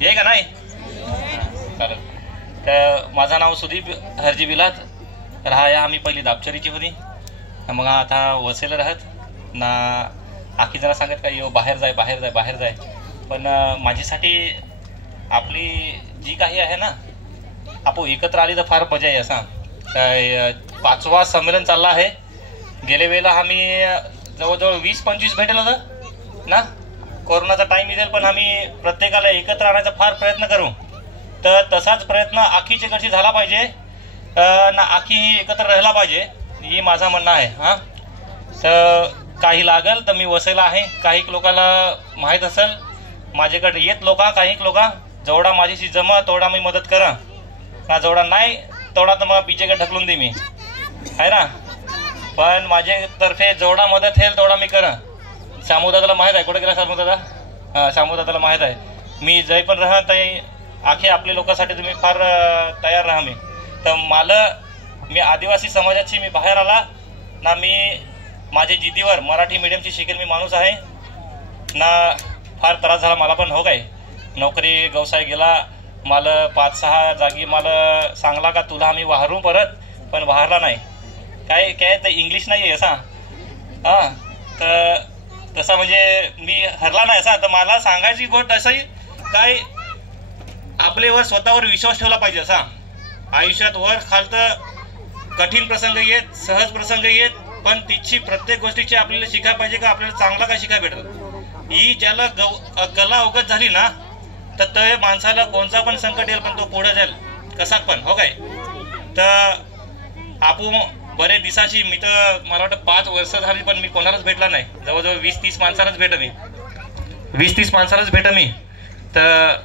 ये का नाही चालेल का. माझं नाव सुदीप हरजी बिलात राहाया आम्ही पहिली दापचरीची होती मग आता वसेला राहत ना. आखी जरा सांगत का यो बाहेर जाय बाहेर जाय बाहेर जाय पण माझ्यासाठी आपली जी काही आहे ना आपण एकत्र आली तर फार मजा आहे. असा काय 5वा संमेलन चालला आहे. गेल्या वेळेला आम्ही जवळजवळ 20-25 भेटेल होतं ना. कोरोनाचा टाइम येईल पण आम्ही प्रत्येकाला एकत्र आणायचा फार प्रयत्न करू. तर तसाच प्रयत्न आखीच्या कडची झाला पाहिजे ना. आखी एकत्र राहायला पाहिजे ही माझा म्हणणं आहे. हां तर काही लागल तर मी वसेला आहे. काही लोकांना माहीत असेल माझ्याकडे येत लोक. काही लोक जेवढा माझ्याशी जमा तेवढा मी मदत करा ना. जेवढा नाही तेवढा तर मग बीजेकडे ढकलून दे मी आहे ना. पण माझ्यातर्फे जेवढा मदत होईल तेवढा मी करा. शामूदादाला माहीत आहे कुठे गेला शामूदादा. हां शामूदादाला माहीत आहे. मी जय पण राहा ताई आखे आपल्या लोकांसाठी तुम्ही फार तयार राहा. मी तर मी आदिवासी समाजाची मी बाहेर आला ना. मी माझ्या जिद्दीवर मराठी मीडियमची शिकेल मी माणूस आहे ना. फार त्रास झाला मला पण हो काय. नोकरी व्यवसाय गेला मला 5-6 जागी मला सांगला का तुला आम्ही वाहरू परत पण वाहरला नाही. काय काय तर इंग्लिश नाही आहे असा. हां तर तसा म्हणजे मी हरला नाही असा. तर मला सांगायची गोष्ट असंही काय आपल्यावर स्वतःवर विश्वास ठेवला पाहिजे असा. आयुष्यात वर खालतं कठीण प्रसंग येत सहज प्रसंग येत पण तिची प्रत्येक गोष्टीची आपल्याला शिकायला पाहिजे का आपल्याला चांगला काय शिकायला भेटत. ही ज्याला गला अवगत झाली ना तर ते माणसाला कोणता पण संकट येईल पण तो पुढे जाईल कसा पण हो काय. तर आपण बरेच दिवसाची मी तर मला वाटतं 5 वर्ष झाली पण मी कोणालाच भेटला नाही. जवळजवळ 20-30 माणसालाच भेट मी 20-30 माणसालाच भेट मी. तर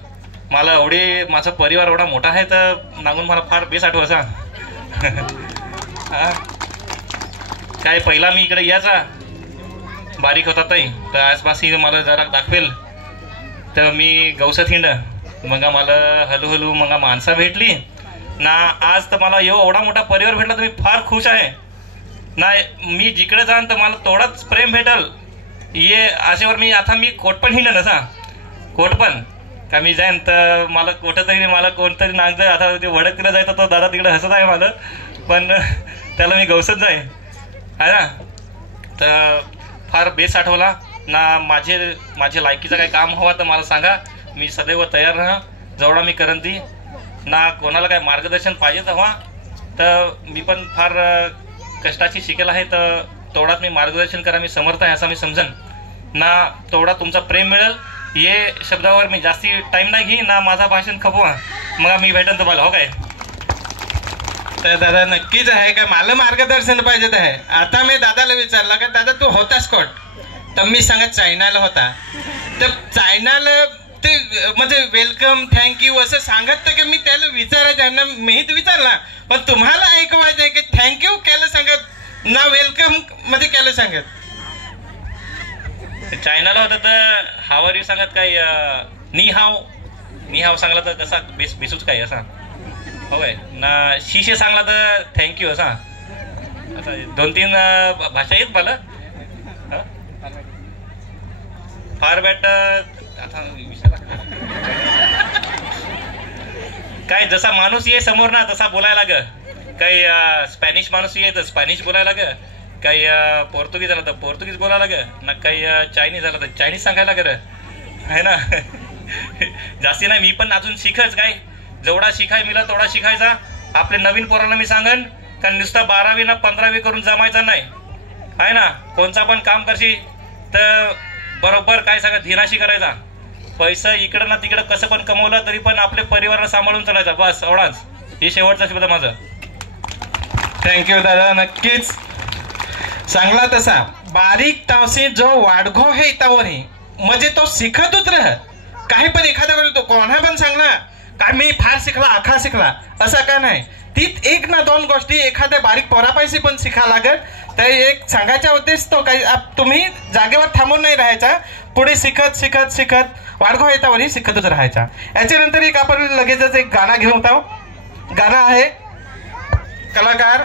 मला एवढे माझा परिवार एवढा मोठा आहे तर नागून मला फार बेस आठव असा. काय पहिला मी इकडे याचा बारीक होता ताई तर आसपास मला जरा दाखवेल तर मी गवसत हिंड मग मला हळूहळू मग माणसं भेटली ना. आज तर मला एवढा मोठा परिवार भेटला तर मी फार खुश आहे ना. मी जिकडे जाण तर मला तेवढाच प्रेम भेटल ये आशेवर मी आता मी कोटपण हिंड नसा. कोटपण का मी जाईन तर मला कुठं तरी मला कोणतरी नागतं आता ते वडक तिला जायचं तो दादा तिकडे हसत आहे मला पण त्याला मी गवसत जाय आहे ना. तर फार बेस आठवला ना. माझे लायकीचं काही काम हवं तर मला सांगा मी सदैव तयार राहा. जेवढा मी करन ती ना. कोणाला काय मार्गदर्शन पाहिजे हवा तर मी पण फार कष्टाची शिकेल आहे तर तेवढाच मी मार्गदर्शन करा मी समर्थ आहे असं मी समजन ना. तेवढा तुमचा प्रेम मिळेल ये शब्दावर मी जास्ती टाइम नाही घे ना. माझा भाषण खपवा मग मी भेटेन तुम्हाला हो काय. तर दादा नक्कीच आहे का मला मार्गदर्शन पाहिजे आहे. आता मी दादाला विचारला का दादा तू होतास कोट तर मी सांगत चायनाला होता. तर चायनाला ते म्हणजे वेलकम थँक्यू असं सांगत की मी त्याला विचारायचं ना. मीच विचारला पण तुम्हाला ऐकवायचं आहे की थँक्यू केलं सांगत ना वेलकम मध्ये केलं सांगत. चायनाला होतं तर हावर यू सांगत काय नी हाव सांगला तर कसा बेसूच काय असा हो काय ना. शिशे सांगला तर थँक्यू असा. आता 2-3 भाषा येत मला फार बॅट. आता काय जसा माणूस ये समोर ना तसा बोलायला ग. काही स्पॅनिश माणूस ये तर स्पॅनिश बोलायला ग. काही पोर्तुगीज झालं तर पोर्तुगीज बोलायला ग ना. काही चायनीज झालं तर चायनीज सांगायला ग आहे ना. जास्ती नाही मी पण अजून शिकच काय जेवढा शिकाय मिळाला तेवढा शिकायचा. आपल्या नवीन पोरांना मी सांगन कारण नुसता 12वी ना 15वी करून जमायचा नाही आहे ना. कोणता पण काम करशी तर बरोबर काय सांगा धीराशी करायचा. पैसा इकडं ना तिकडं कसं पण कमवलं तरी पण आपल्या परिवाराला सांभाळून चालायचा बस एवढाच. हे शेवटचा शब्द माझं. थँक्यू दादा नक्कीच चांगला. तसा बारीक तावसे जो वाढगो हे तावरी म्हणजे तो शिकतच राह. काही पण एखाद्या वेळेला तो कोणा पण सांगला काय मी फार शिकला आखा शिकला असं काय नाही. ती 1 ना 2 गोष्टी एखाद्या बारीक पोरापायशी पण शिका लागत. तर एक सांगायचा उद्देश तो काही तुम्ही जागेवर थांबून नाही राहायचा. पुढे शिकत शिकत शिकत वाढगो येतावरही शिकतच राहायचा. याच्यानंतर एक आपण लगेचच एक गाणं घेऊन आहोत. गाणं आहे कलाकार